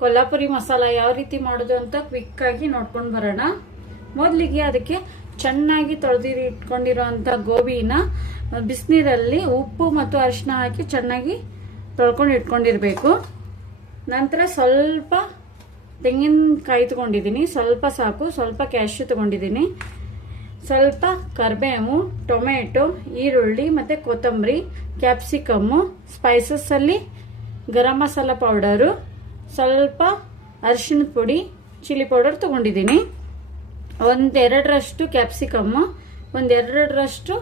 ಕೊಲ್ಲಾಪುರಿ ಮಸಾಲ ಯಾವ ರೀತಿ ಮಾಡೋದು ಅಂತ ಕ್ವಿಕ್ ಆಗಿ ನೋಡ್ಕೊಂಡು ಬರೋಣ. ಮೊದಲಿಗೆ ಅದಕ್ಕೆ ಚೆನ್ನಾಗಿ ತೊಳೆದಿರಿ ಇಟ್ಕೊಂಡಿರೋಂಥ ಗೋಬಿನ ಬಿಸಿನೀರಲ್ಲಿ ಉಪ್ಪು ಮತ್ತು ಅರಿಶಿನ ಹಾಕಿ ಚೆನ್ನಾಗಿ ತೊಳ್ಕೊಂಡು ಇಟ್ಕೊಂಡಿರ್ಬೇಕು. ನಂತರ ಸ್ವಲ್ಪ ತೆಂಗಿನಕಾಯಿ ತಗೊಂಡಿದ್ದೀನಿ. ಸ್ವಲ್ಪ ಸಾಕು, ಸ್ವಲ್ಪ ಕ್ಯಾಶು ತಗೊಂಡಿದ್ದೀನಿ. ಸ್ವಲ್ಪ ಕರಿಬೇವು, ಟೊಮೆಟೊ, ಈರುಳ್ಳಿ ಮತ್ತು ಕೊತ್ತಂಬರಿ, ಕ್ಯಾಪ್ಸಿಕಮ್ಮು ಸ್ಪೈಸಸ್ಸಲ್ಲಿ ಗರಂ ಮಸಾಲ ಪೌಡರು ಸ್ವಲ್ಪ ಅರಿಶಿಣದ ಪುಡಿ ಚಿಲ್ಲಿ ಪೌಡರ್ ತೊಗೊಂಡಿದ್ದೀನಿ. ಒಂದೆರಡರಷ್ಟು ಕ್ಯಾಪ್ಸಿಕಮ್ಮು ಒಂದೆರಡರಷ್ಟು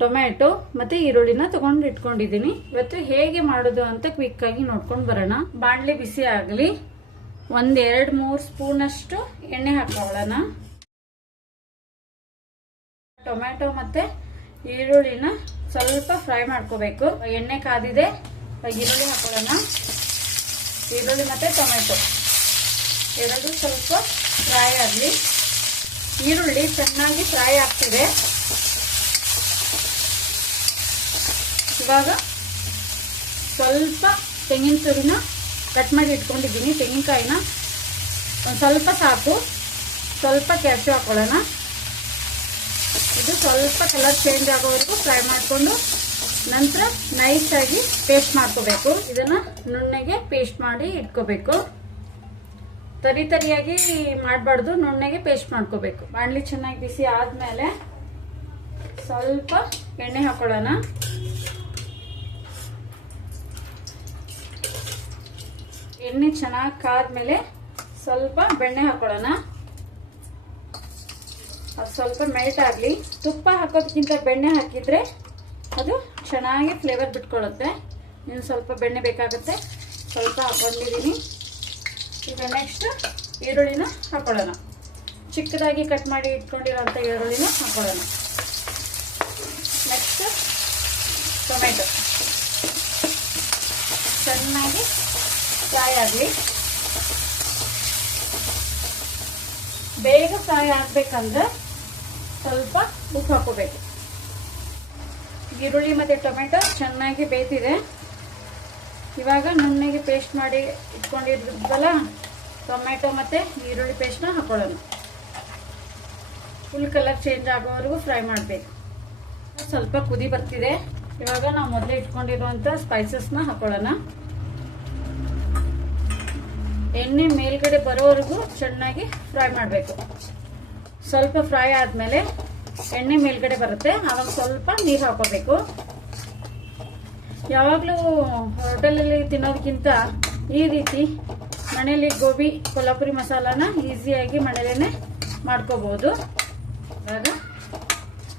ಟೊಮ್ಯಾಟೊ ಮತ್ತು ಈರುಳ್ಳಿನ ತೊಗೊಂಡು ಇಟ್ಕೊಂಡಿದ್ದೀನಿ. ಇವತ್ತು ಹೇಗೆ ಮಾಡೋದು ಅಂತ ಕ್ವಿಕ್ಕಾಗಿ ನೋಡ್ಕೊಂಡು ಬರೋಣ. ಬಾಣಲೆ ಬಿಸಿ ಆಗಲಿ. ಒಂದೆರಡು ಮೂರು ಸ್ಪೂನಷ್ಟು ಎಣ್ಣೆ ಹಾಕೊಳ್ಳೋಣ ಟೊಮ್ಯಾಟೊ ಮತ್ತೆ ಈರುಳ್ಳಿನ ಸ್ವಲ್ಪ ಫ್ರೈ ಮಾಡ್ಕೋಬೇಕು. ಎಣ್ಣೆ ಕಾದಿದೆ, ಈರುಳ್ಳಿ ಹಾಕೊಳ್ಳೋಣ ಈರುಳ್ಳಿ ಮತ್ತು ಟೊಮೆಟೊ. ಎರಡು ಸ್ವಲ್ಪ ಫ್ರೈ ಆಗಲಿ. ಈರುಳ್ಳಿ ಚೆನ್ನಾಗಿ ಫ್ರೈ ಆಗ್ತಿದೆ. ಇವಾಗ ಸ್ವಲ್ಪ ತೆಂಗಿನ ತುರಿನ ಕಟ್ ಮಾಡಿ ಇಟ್ಕೊಂಡಿದ್ದೀನಿ. ತೆಂಗಿನಕಾಯಿನ ಒಂದು ಸ್ವಲ್ಪ ಸಾಕು. ಸ್ವಲ್ಪ ಕ್ಯಾಶು ಹಾಕೊಳ್ಳೋಣ. ಇದು ಸ್ವಲ್ಪ ಕಲರ್ ಚೇಂಜ್ ಆಗೋವರೆಗೂ ಫ್ರೈ ಮಾಡಿಕೊಂಡು ನಂತರ ನೈಸ್ ಆಗಿ ಪೇಸ್ಟ್ ಮಾಡ್ಕೋಬೇಕು. ಇದನ್ನ ನುಣ್ಣಗೆ ಪೇಸ್ಟ್ ಮಾಡಿ ಇಟ್ಕೋಬೇಕು. ತರಿ ತರಿಯಾಗಿ ಮಾಡಬಾರ್ದು, ನುಣ್ಣಗೆ ಪೇಸ್ಟ್ ಮಾಡ್ಕೋಬೇಕು. ಬಾಣಲಿ ಚೆನ್ನಾಗಿ ಬಿಸಿ ಆದ್ಮೇಲೆ ಸ್ವಲ್ಪ ಎಣ್ಣೆ ಹಾಕೊಳ್ಳೋಣ. ಎಣ್ಣೆ ಚೆನ್ನಾಗಿ ಕಾದ್ಮೇಲೆ ಸ್ವಲ್ಪ ಬೆಣ್ಣೆ ಹಾಕೊಳ್ಳೋಣ. ಅದು ಸ್ವಲ್ಪ ಮೆಲ್ಟ್ ಆಗಲಿ. ತುಪ್ಪ ಹಾಕೋದಕ್ಕಿಂತ ಬೆಣ್ಣೆ ಹಾಕಿದ್ರೆ ಅದು ಚೆನ್ನಾಗಿ ಫ್ಲೇವರ್ ಬಿಟ್ಕೊಳ್ಳುತ್ತೆ. ಇನ್ನು ಸ್ವಲ್ಪ ಬೆಣ್ಣೆ ಬೇಕಾಗುತ್ತೆ. ಸ್ವಲ್ಪ ಹಾಕೊಂಡಿದ್ದೀನಿ. ಈಗ ನೆಕ್ಸ್ಟ್ ಈರುಳ್ಳಿನ ಹಾಕೊಳ್ಳೋಣ. ಚಿಕ್ಕದಾಗಿ ಕಟ್ ಮಾಡಿ ಇಟ್ಕೊಂಡಿರೋಂಥ ಈರುಳ್ಳಿನ ಹಾಕೊಳ್ಳೋಣ. ನೆಕ್ಸ್ಟ್ ಟೊಮೆಟೊ ಚೆನ್ನಾಗಿ ಫ್ರೈ ಆಗಲಿ. ಬೇಗ ಫ್ರೈ ಆಗಬೇಕಂದ್ರೆ ಸ್ವಲ್ಪ ಉಪ್ಪು ಹಾಕೋಬೇಕು ಈರುಳ್ಳಿ ಮತ್ತು ಟೊಮೆಟೊ ಚೆನ್ನಾಗಿ ಬೇಯ್ತಿದೆ. ಇವಾಗ ನುಣ್ಣಗೆ ಪೇಸ್ಟ್ ಮಾಡಿ ಇಟ್ಕೊಂಡಿದ್ದಲ್ಲ ಟೊಮೆಟೊ ಮತ್ತು ಈರುಳ್ಳಿ ಪೇಸ್ಟ್ನ ಹಾಕೊಳ್ಳೋಣ. ಫುಲ್ ಕಲರ್ ಚೇಂಜ್ ಆಗೋವರೆಗೂ ಫ್ರೈ ಮಾಡಬೇಕು. ಸ್ವಲ್ಪ ಕುದಿ ಬರ್ತಿದೆ. ಇವಾಗ ನಾವು ಮೊದಲೇ ಇಟ್ಕೊಂಡಿರುವಂಥ ಸ್ಪೈಸಸ್ನ ಹಾಕೊಳ್ಳೋಣ. ಎಣ್ಣೆ ಮೇಲ್ಗಡೆ ಬರೋವರೆಗೂ ಚೆನ್ನಾಗಿ ಫ್ರೈ ಮಾಡಬೇಕು. ಸ್ವಲ್ಪ ಫ್ರೈ ಆದಮೇಲೆ ಎಣ್ಣೆ ಮೇಲ್ಗಡೆ ಬರುತ್ತೆ. ಆವಾಗ ಸ್ವಲ್ಪ ನೀರು ಹಾಕೋಬೇಕು. ಯಾವಾಗಲೂ ಹೋಟೆಲಲ್ಲಿ ತಿನ್ನೋದಕ್ಕಿಂತ ಈ ರೀತಿ ಮನೇಲಿ ಗೋಬಿ ಕೊಲ್ಲಾಪುರಿ ಮಸಾಲಾನ ಈಸಿಯಾಗಿ ಮನೇಲೇ ಮಾಡ್ಕೋಬೋದು. ಇವಾಗ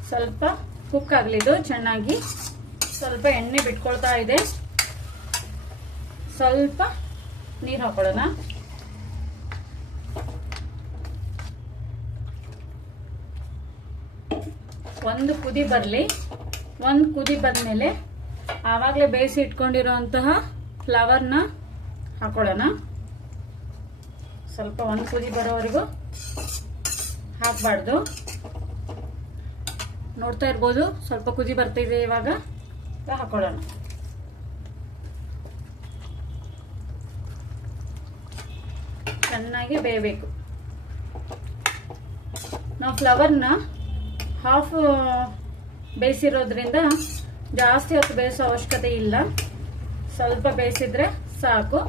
ಸ್ವಲ್ಪ ಕುಕ್ ಆಗಲಿದ್ದು ಚೆನ್ನಾಗಿ ಸ್ವಲ್ಪ ಎಣ್ಣೆ ಬಿಟ್ಕೊಳ್ತಾ ಇದೆ. ಸ್ವಲ್ಪ ನೀರು ಹಾಕೊಳ್ಳೋಣ. ಒಂದು ಕುದಿ ಬರಲಿ. ಒಂದು ಕುದಿ ಬಂದಮೇಲೆ ಆವಾಗಲೇ ಬೇಯಿಸಿ ಇಟ್ಕೊಂಡಿರೋಂತಹ ಫ್ಲವರ್ನ ಹಾಕೊಳ್ಳೋಣ. ಸ್ವಲ್ಪ ಒಂದು ಕುದಿ ಬರೋವರೆಗೂ ಹಾಕಬಾರ್ದು. ನೋಡ್ತಾ ಇರ್ಬೋದು, ಸ್ವಲ್ಪ ಕುದಿ ಬರ್ತಿದೆ ಇವಾಗ. ಹಾಕೊಳ್ಳೋಣ. ಚೆನ್ನಾಗಿ ಬೇಯಬೇಕು. ನಾವು ಫ್ಲವರ್ನ ಹಾಫ್ ಬೇಯಿಸಿರೋದ್ರಿಂದ ಜಾಸ್ತಿ ಹೊತ್ತು ಬೇಯಿಸೋ ಅವಶ್ಯಕತೆ ಇಲ್ಲ. ಸ್ವಲ್ಪ ಬೇಯಿಸಿದ್ರೆ ಸಾಕು.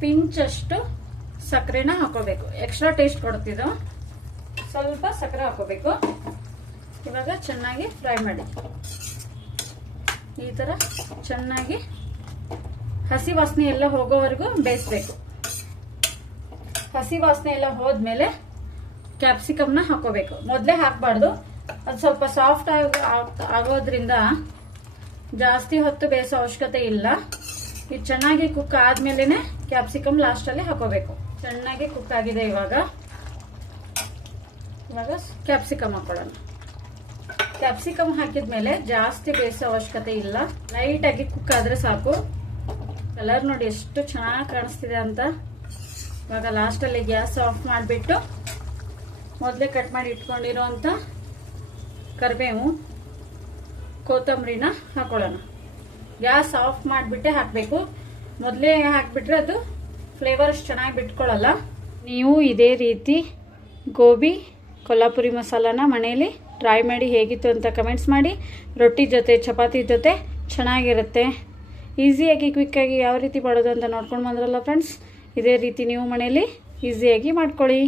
ಪಿಂಚಷ್ಟು ಸಕ್ಕರೆನ ಹಾಕೋಬೇಕು. ಎಕ್ಸ್ಟ್ರಾ ಟೇಸ್ಟ್ ಕೊಡ್ತಿದ್ದು ಸ್ವಲ್ಪ ಸಕ್ಕರೆ ಹಾಕೋಬೇಕು. ಇವಾಗ ಚೆನ್ನಾಗಿ ಫ್ರೈ ಮಾಡಿ. ಈ ಥರ ಚೆನ್ನಾಗಿ ಹಸಿ ವಾಸನೆ ಎಲ್ಲ ಹೋಗೋವರೆಗೂ ಬೇಯಿಸ್ಬೇಕು. ಹಸಿ ವಾಸನೆ ಎಲ್ಲ ಹೋದ್ಮೇಲೆ ಕ್ಯಾಪ್ಸಿಕಮ್ನ ಹಾಕೋಬೇಕು. ಮೊದಲೇ ಹಾಕಬಾರ್ದು. ಅದು ಸ್ವಲ್ಪ ಸಾಫ್ಟ್ ಆಗೋದ್ರಿಂದ ಜಾಸ್ತಿ ಹೊತ್ತು ಬೇಯಿಸೋ ಅವಶ್ಯಕತೆ ಇಲ್ಲ. ಇದು ಚೆನ್ನಾಗಿ ಕುಕ್ ಆದ್ಮೇಲೆ ಕ್ಯಾಪ್ಸಿಕಮ್ ಲಾಸ್ಟಲ್ಲಿ ಹಾಕೋಬೇಕು. ಚೆನ್ನಾಗಿ ಕುಕ್ ಆಗಿದೆ ಇವಾಗ. ಇವಾಗ ಕ್ಯಾಪ್ಸಿಕಮ್ ಹಾಕೊಳ್ಳೋಣ. ಕ್ಯಾಪ್ಸಿಕಮ್ ಹಾಕಿದ್ಮೇಲೆ ಜಾಸ್ತಿ ಬೇಯಿಸೋ ಅವಶ್ಯಕತೆ ಇಲ್ಲ. ಲೈಟ್ ಆಗಿ ಕುಕ್ ಆದ್ರೆ ಸಾಕು. ಕಲರ್ ನೋಡಿ ಎಷ್ಟು ಚೆನ್ನಾಗಿ ಕಾಣಿಸ್ತಿದೆ ಅಂತ. ಇವಾಗ ಲಾಸ್ಟಲ್ಲಿ ಗ್ಯಾಸ್ ಆಫ್ ಮಾಡಿಬಿಟ್ಟು ಮೊದಲೇ ಕಟ್ ಮಾಡಿ ಇಟ್ಕೊಂಡಿರೋಂಥ ಕರಿಬೇವು ಕೊತ್ತಂಬರಿನ ಹಾಕೊಳ್ಳೋಣ. ಗ್ಯಾಸ್ ಆಫ್ ಮಾಡಿಬಿಟ್ಟೆ ಹಾಕಬೇಕು. ಮೊದಲೇ ಹಾಕಿಬಿಟ್ರೆ ಅದು ಫ್ಲೇವರ್ ಚೆನ್ನಾಗಿ ಬಿಟ್ಕೊಳ್ಳಲ್ಲ. ನೀವು ಇದೇ ರೀತಿ ಗೋಬಿ, ಕೊಲ್ಲಾಪುರಿ ಮಸಾಲಾನ ಮನೆಯಲ್ಲಿ ಟ್ರೈ ಮಾಡಿ ಹೇಗಿತ್ತು ಅಂತ ಕಮೆಂಟ್ಸ್ ಮಾಡಿ. ರೊಟ್ಟಿ ಜೊತೆ, ಚಪಾತಿ ಜೊತೆ ಚೆನ್ನಾಗಿರುತ್ತೆ. ಈಸಿಯಾಗಿ ಕ್ವಿಕ್ಕಾಗಿ ಯಾವ ರೀತಿ ಮಾಡೋದು ಅಂತ ನೋಡ್ಕೊಂಡು ಬಂದ್ರಲ್ಲ ಫ್ರೆಂಡ್ಸ್ ಇದೇ ರೀತಿ ನೀವು ಮನೆಯಲ್ಲಿ ಈಸಿಯಾಗಿ ಮಾಡ್ಕೊಳ್ಳಿ.